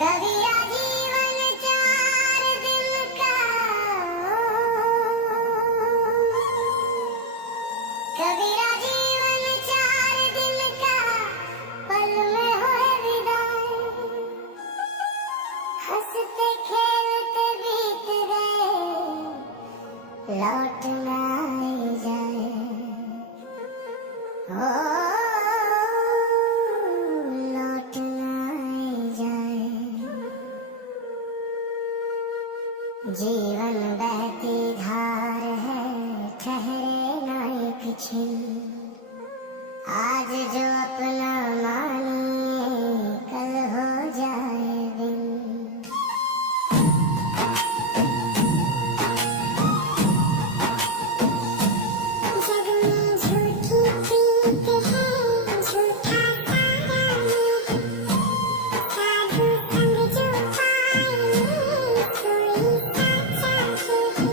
कबीरा जीवन 4 दिन का, कबीरा जीवन 4 दिन का, पल में होए विदाई। हंसते खेलते बीत गए, लौट ना जाए। लौट ना जाए। जीवन बहती धार है, ठहरे ना एक छिन। आज जो अपना मानिए, कल हो जाए दिन। जग में झूठी प्रीत है, झूठा सारा है। साधु संग जो पाए, कोई साचा है।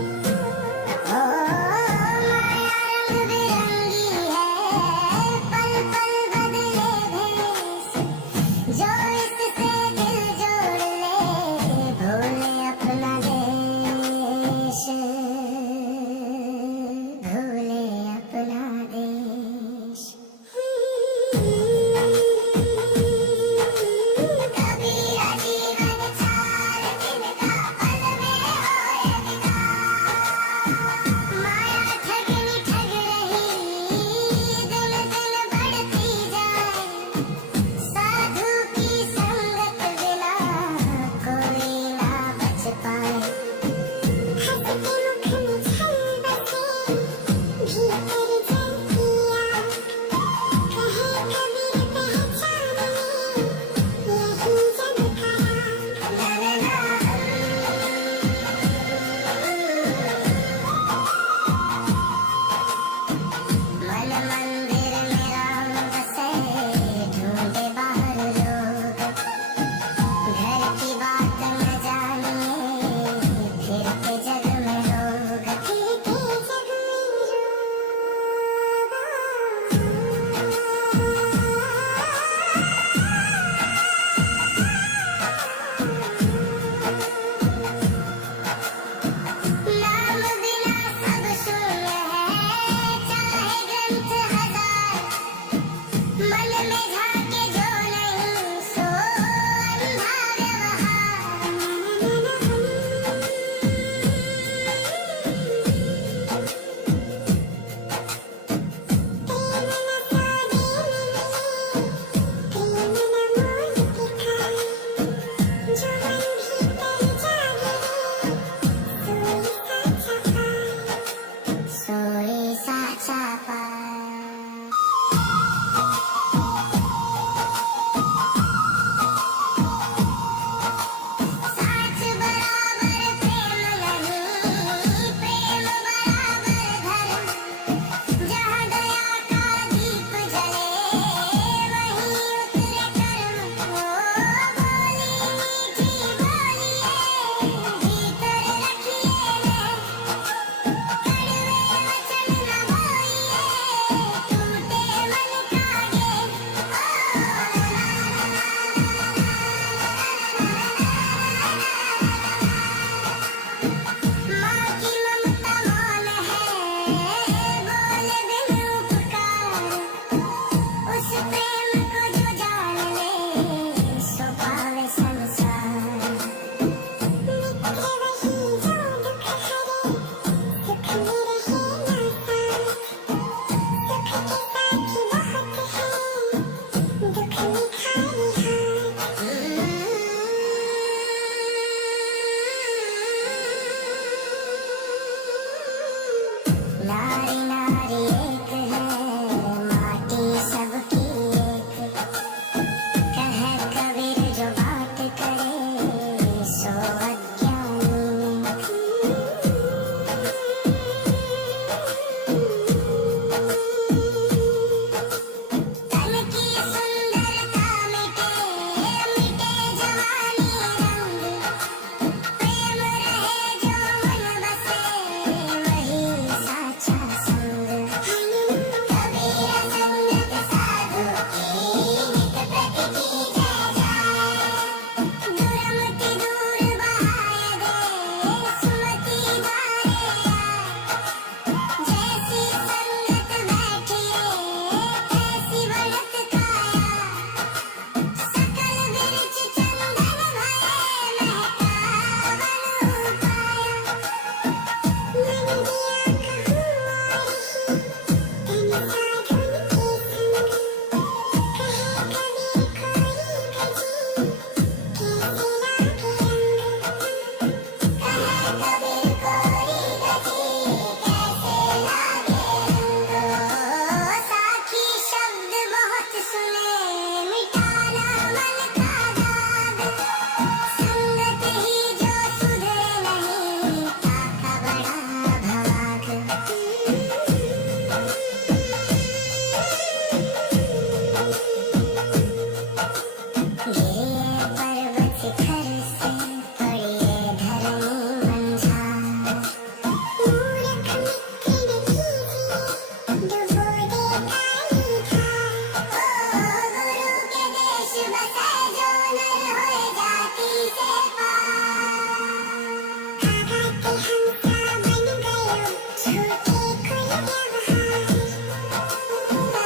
माया रंग बिरंगी है, पल पल बदले भेष। जो इससे दिल जोड़ ले, भूले अपना देश, भूले अपना देश। कबीरा जीवन 4 दिन का, पल में होए विदा। माया ठगनी ठग रही, दिन दिन बढ़ती जाए। साधु की संगत बिना, कोई ना बच पाए। हंसते मुख में छल बसे, भीतर जलती आग। कहे कबीर पहचान ले, यही जग का राग। ला ला ला। मन मंदिर में राम बसे, ढूंढे बाहर लोग। घर की बात न जानिए, फिरते जग में रोग। फिरते जग में रोग। नाम बिना सब शून्य है, चाहे ग्रंथ हजार। मन में झांके जो नहीं, सो अंधा व्यवहार। प्रेम न सौदे में मिले, प्रेम न मोल के खाए। जो मन भीतर जागे रे, सोई साचा पाए। साच बराबर प्रेम नहीं, प्रेम बराबर धर्म। जहाँ दया का दीप जले, वहीं उतरे कर्म। बोली मीठी बोलिए, भीतर रखिए है। कड़वे वचन न बोइए, टूटे मन कागे। माँ की ममता मौन है, बोले बिन उपकार। उस प्रेम को जो जान ले, सो पावे संसार। मित्र वही जो दुख हरे, सुख में रहे ना साथ। सुख के साथी बहुत है, दुख में खाली हाथ। नारी नारी एक है, माटी सबकी एक। कहे कबीर जो बात करे, सो अज्ञानी। तन की सुंदरता मिटे, मिटे जवानी रंग। प्रेम रहे जो मन बसे, वही साचा संग।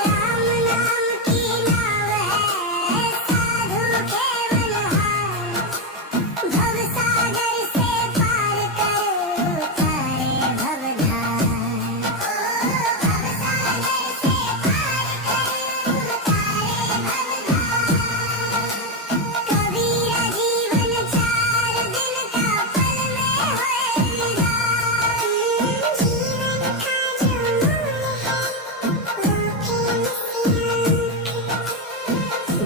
राम नाम की नाव है साधु के बलहार, भव सागर से पार कर उतारे भवधार। भव सागर से पार कर उतारे भवधार। कबीरा जीवन 4 दिन का पल में होए विदाई। जीवन का जो मोल है वो के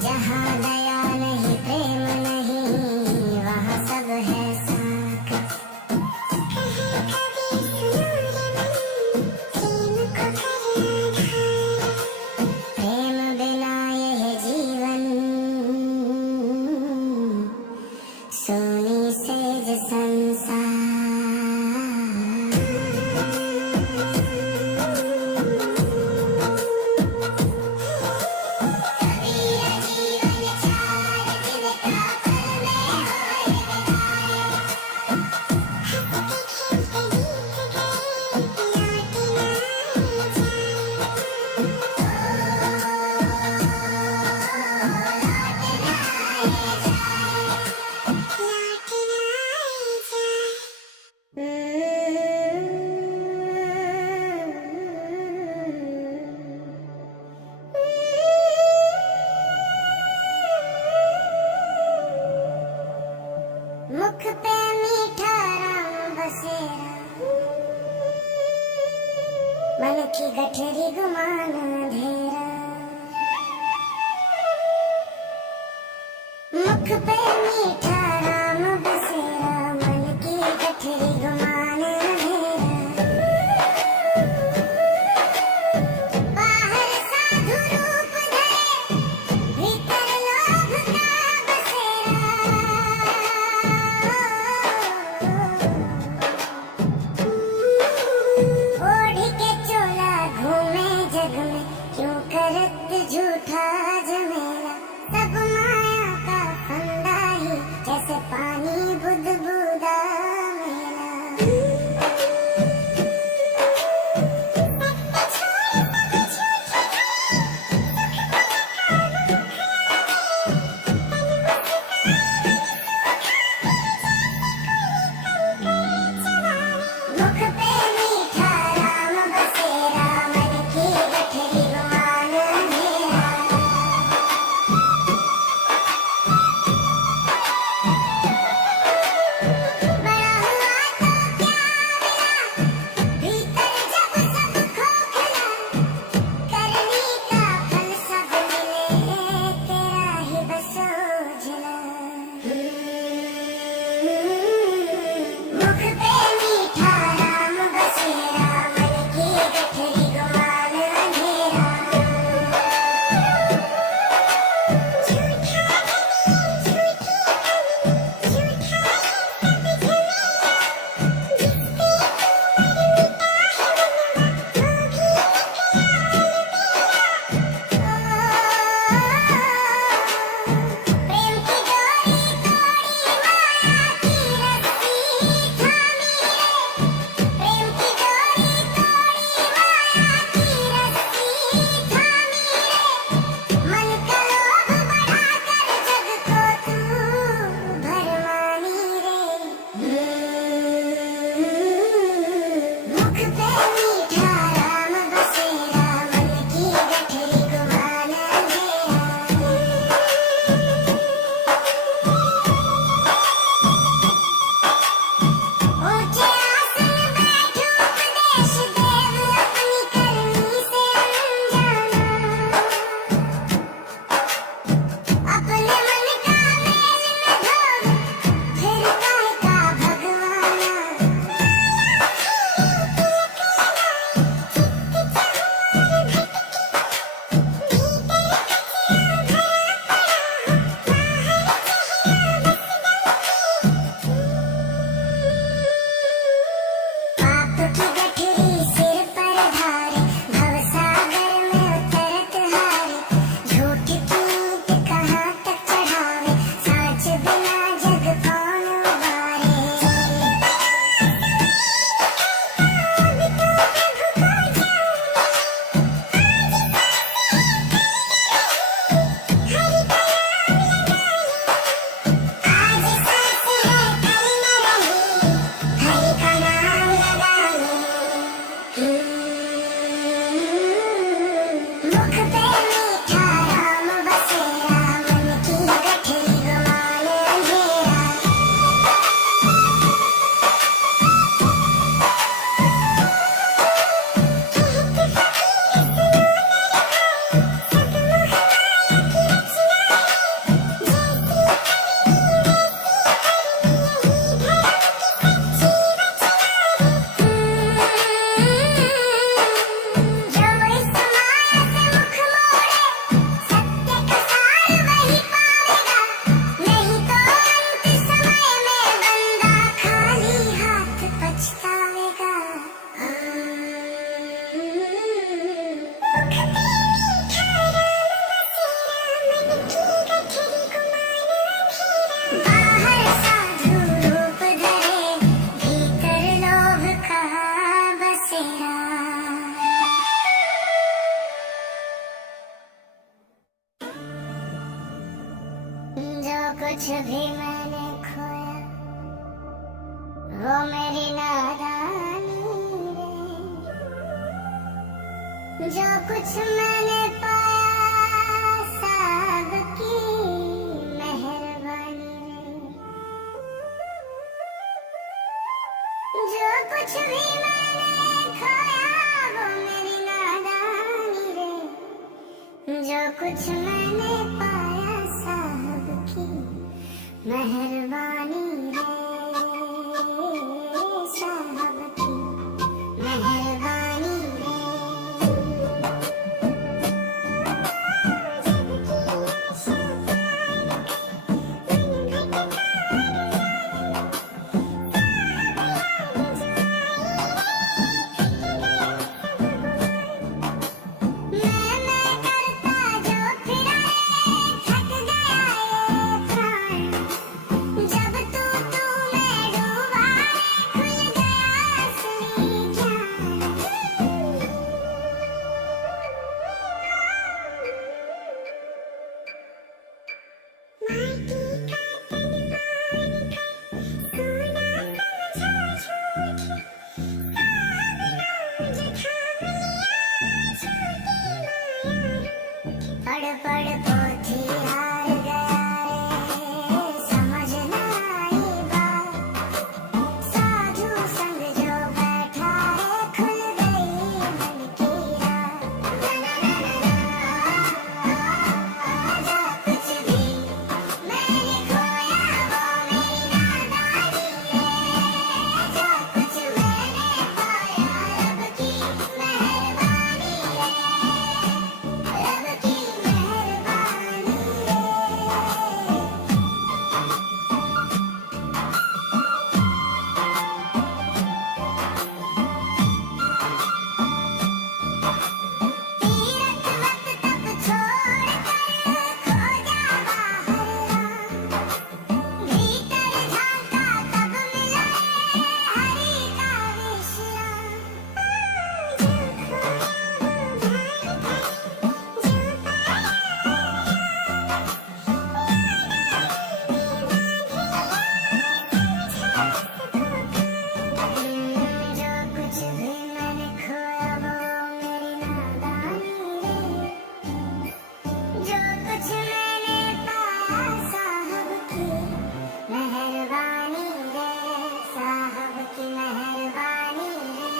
जहाँ दया नहीं प्रेम नहीं वहाँ सब है साख। कहे कबीर सुनो रे मन, प्रेम को कर आधार। प्रेम बिना यह जीवन सोनी सेज संसार। कबीरा जीवन 4 दिन का पल में होए विदाई। हंसते खेलते बीत गए लौट न मुख पे मीठा राम बसेरा, मन की गठरी गुमान अंधेरा। मुख पे मीठा राम बसेरा, मन की गठरी गुमान अंधेरा। बाहर साधु रूप धरे, भीतर लोभ का बसेरा। ओढ़ के चोला घूमे जग में, क्यों करत झूठा झमेला। सब माया का फंदा ही जैसे कुछ भी मैंने खोया वो मेरी नादानी रे। जो कुछ मैंने पाया सब की मेहरबानी रे। जो कुछ भी मैंने खोया वो मेरी नादानी रे। जो कुछ मैंने पाया सब की मेहरबानी रे। साहब की मेहरबानी रे। मैं करता जो फिरा थक गया ये प्राण। जब तू में डूबा खुल गया असली ज्ञान। माटी का तन मान कर सोना समझा झूठी। पढ़ पढ़ पोथी हार गया रे समझ ना आई बात। साधु संग जो बैठा रे खुल गई मन की रात। जो कुछ भी मैंने खोया वो मेरी नादानी रे। जो कुछ मैंने पाया रब की मेहरबानी रे। रब की मेहरबानी रे। तीरथ वक्त तप छोड़ कर खो जा बाहर। भीतर झांका तब मिला हरि का विश्राम। जो खोया वो भाई जो जो कुछ भी मैंने खोया वो मेरी नादानी रे। जो कुछ मैंने पाया साहब की मेहरबानी रे। साहब की मेहरबानी रे।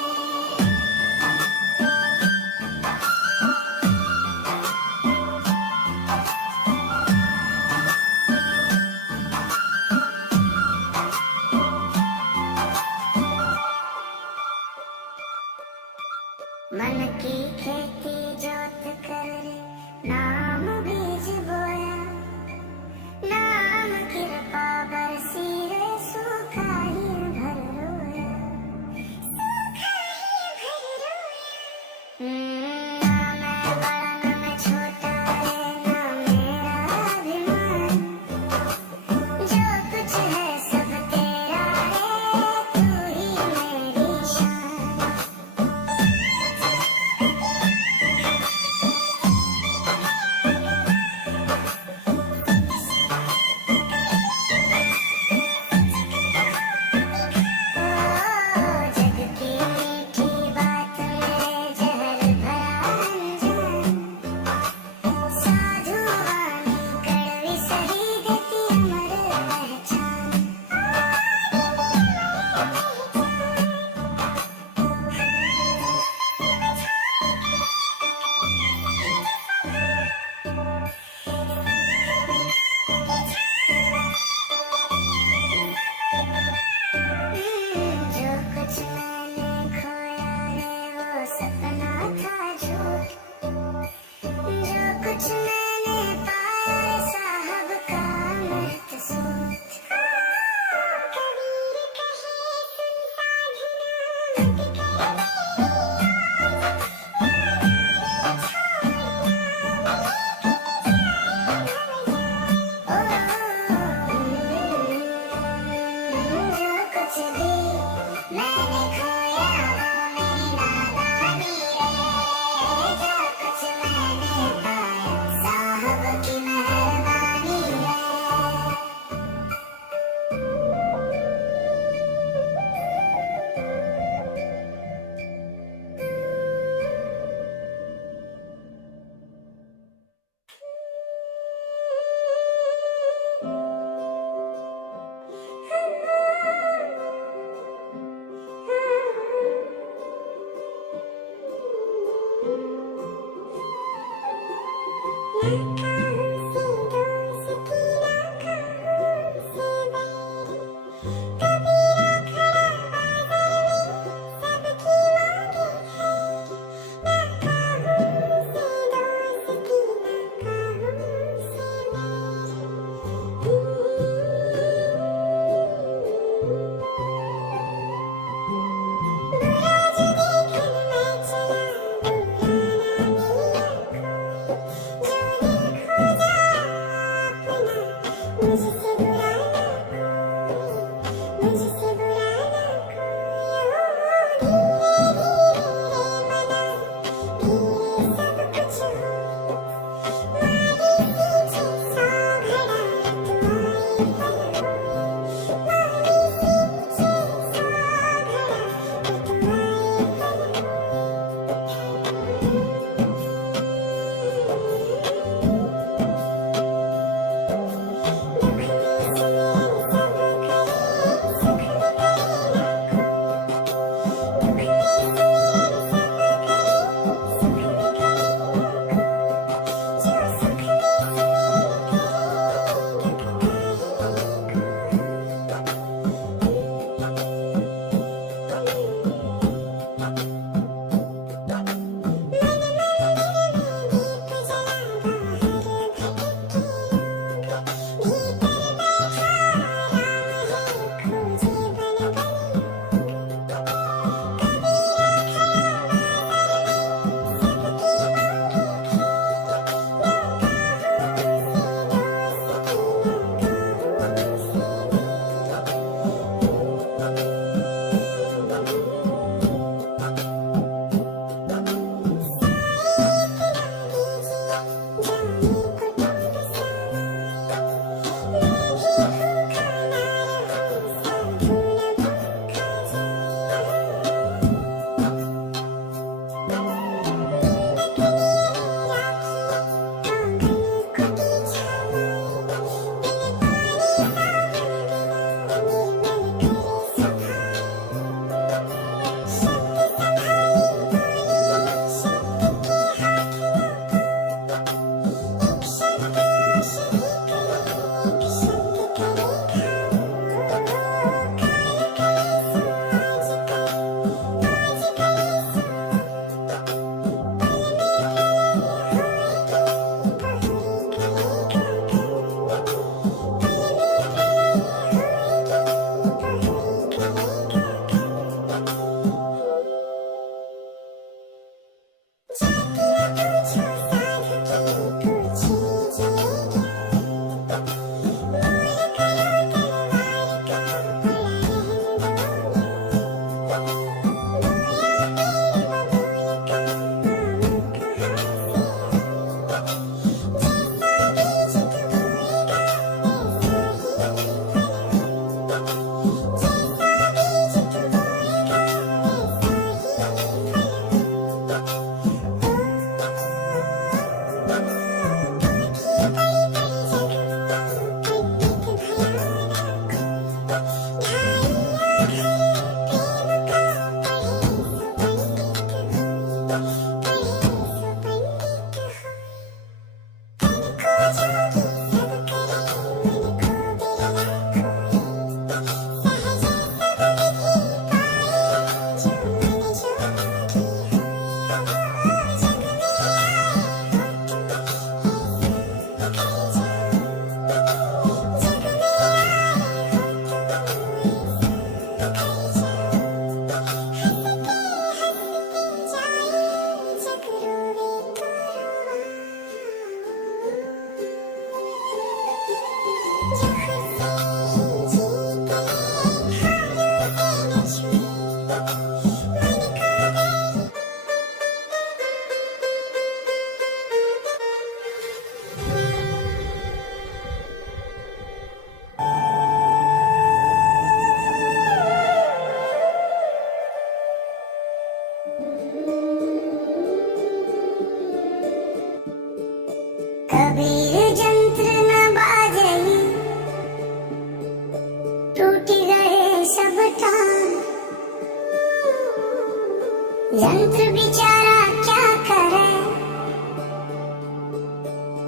मन की खेती जोत कर नाम बीज बोया। नाम कृपा बरसी रे सूखा ही भर रोया। सूखा ही भर रोया। ना मैं बड़ा ना मैं छोटा रे ना मेरा अभिमान। जो कुछ है सब तेरा रे तू ही मेरी शान। जग की मीठी बात मेरे जहर भरी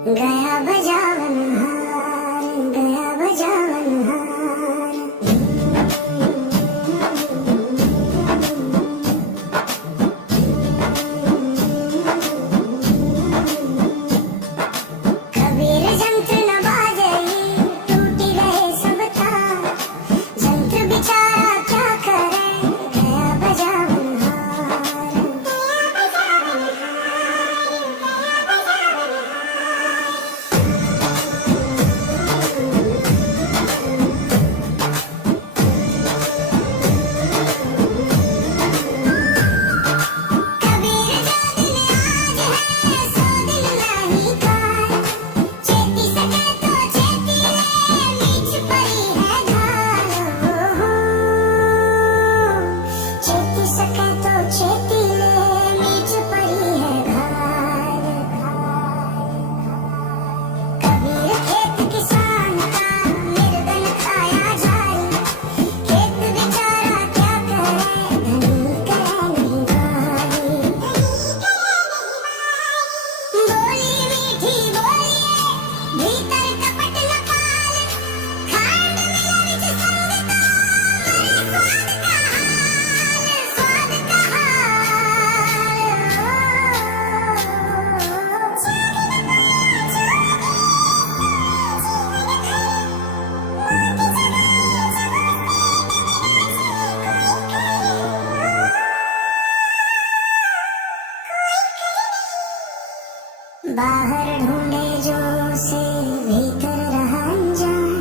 गया बजावन हार, गया बजावन हार। कबीर जंत्र न बाजई, टूटी रहे सब तार। जंत्र बेचारा क्या करे, गया बजावन हार, गया बजावन हार, गया बजावन कबीर जो दिन आज है सो दिन नहीं काल। चेती सके तो चेती ले, मीच पड़ी है ढाल। चेती सके तो चेती ले, मीच पड़ी है ढाल। कबीर खेत किसान का निर्धन खाया जारी। खेत बेचारा क्या करे, धनी करे नहीं गारी। बोली मीठी बोलिए, भीतर कपट न पाल। खांड मिला विच संगता, मरे स्वाद का हाल, स्वाद का बाहर ढूंढे जो से भीतर रहा अनजान।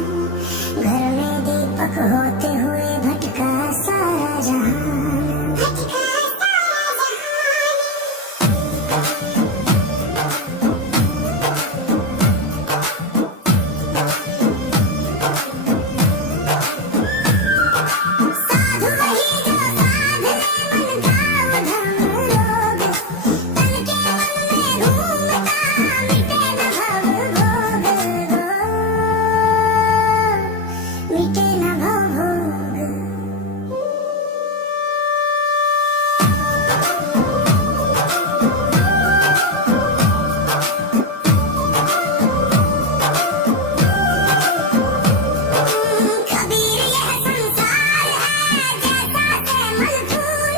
घर में दीपक होते हुए भटका सारा जहान, भटका सारा जहान। साधु वही जो साध ले मन भाव धर्म रोग। तन के मन में घूमता, मिटे न भव भोग। मिटे न भव भोग। कबीर यह संसार है जैसा से मलफूल।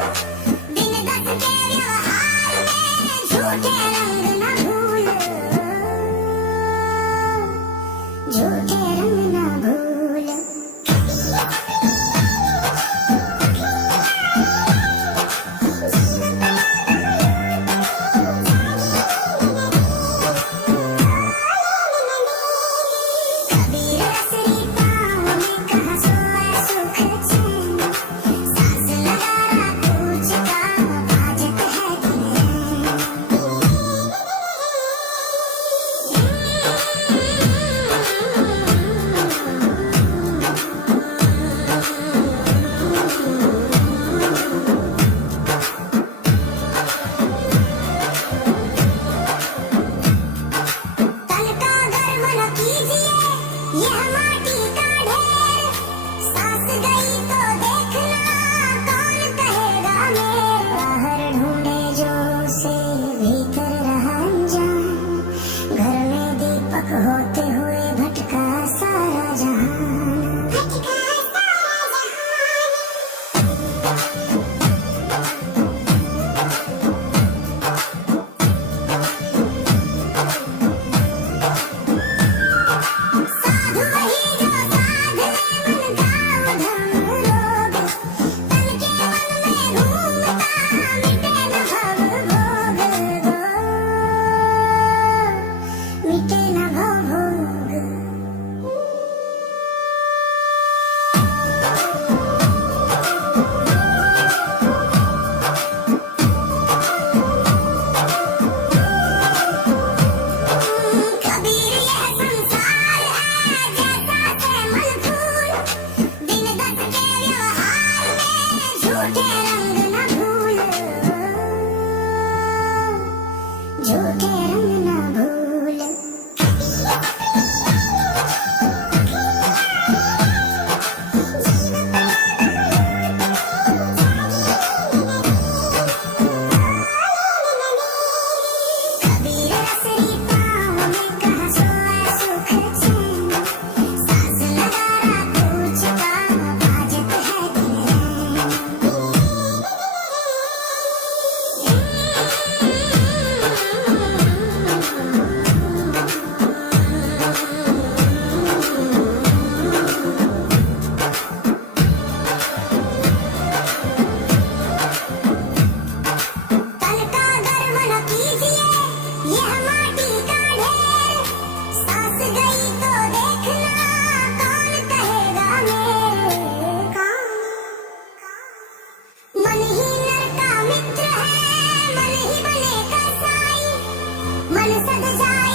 दिन दस के व्यवहार में झूठे रंग न भूल, झूठे रंग न भूल। कबीर असली पाँव में कहाँ सोए सुख चैन। सांस लगा पूछ का बाजत है कि तन का गर्व न कीजिए, यह माटी का ढेर। सांस गई तो देखना, कौन कहेगा मेर। बाहर ढूंढे जो से भीतर रहा अनजान। घर में दीपक होते हुए भटका सारा जहान, भटका सारा जहान। साधु वही जो साध ले मन भाव धर्म रोग। तन के मन में घूमता, मिटे न भव भोग। मिटे न भव भोग। कबीर यह संसार है जैसा से मलफूल। दिन दस के व्यवहार में झूठे रंग न भूल, झूठे रंग न भूल। कबीर असली पाँव में कहाँ तन सद जाए